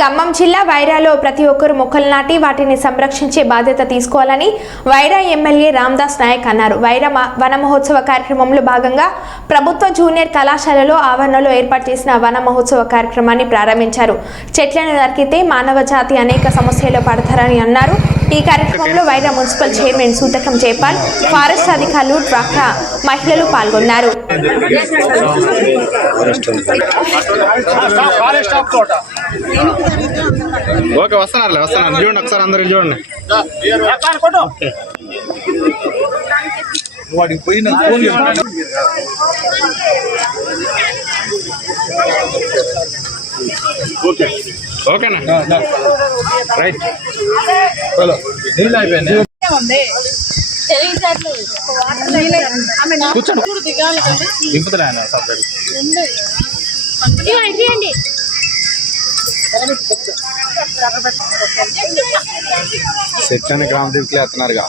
ఖమ్మం జిల్లా వైరాలో ప్రతి ఒక్కరూ మొక్కలు నాటి వాటిని సంరక్షించే బాధ్యత తీసుకోవాలని వైరా ఎమ్మెల్యే రామదాస్ నాయక్ అన్నారు. వైరా వన మహోత్సవ కార్యక్రమంలో భాగంగా ప్రభుత్వ జూనియర్ కళాశాలలో ఆవరణలో ఏర్పాటు చేసిన వన మహోత్సవ కార్యక్రమాన్ని ప్రారంభించారు. చెట్లను నరికితే మానవ జాతి అనేక సమస్యల్లో పడతారని అన్నారు. ఈ కార్యక్రమంలో Wyra municipal chairman Suthakam Jaipal, forest అధికారులు, డ్వాక్రా మహిళలు పాల్గొన్నారు. ఓకే వస్తున్నారు చూడండి ఒకసారి అందరూ చూడండి. వాడికి పోయిన ఓకేనా రైట్ కూర్చోండి సెట్ అని గ్రామ దీనికి వేస్తున్నారుగా.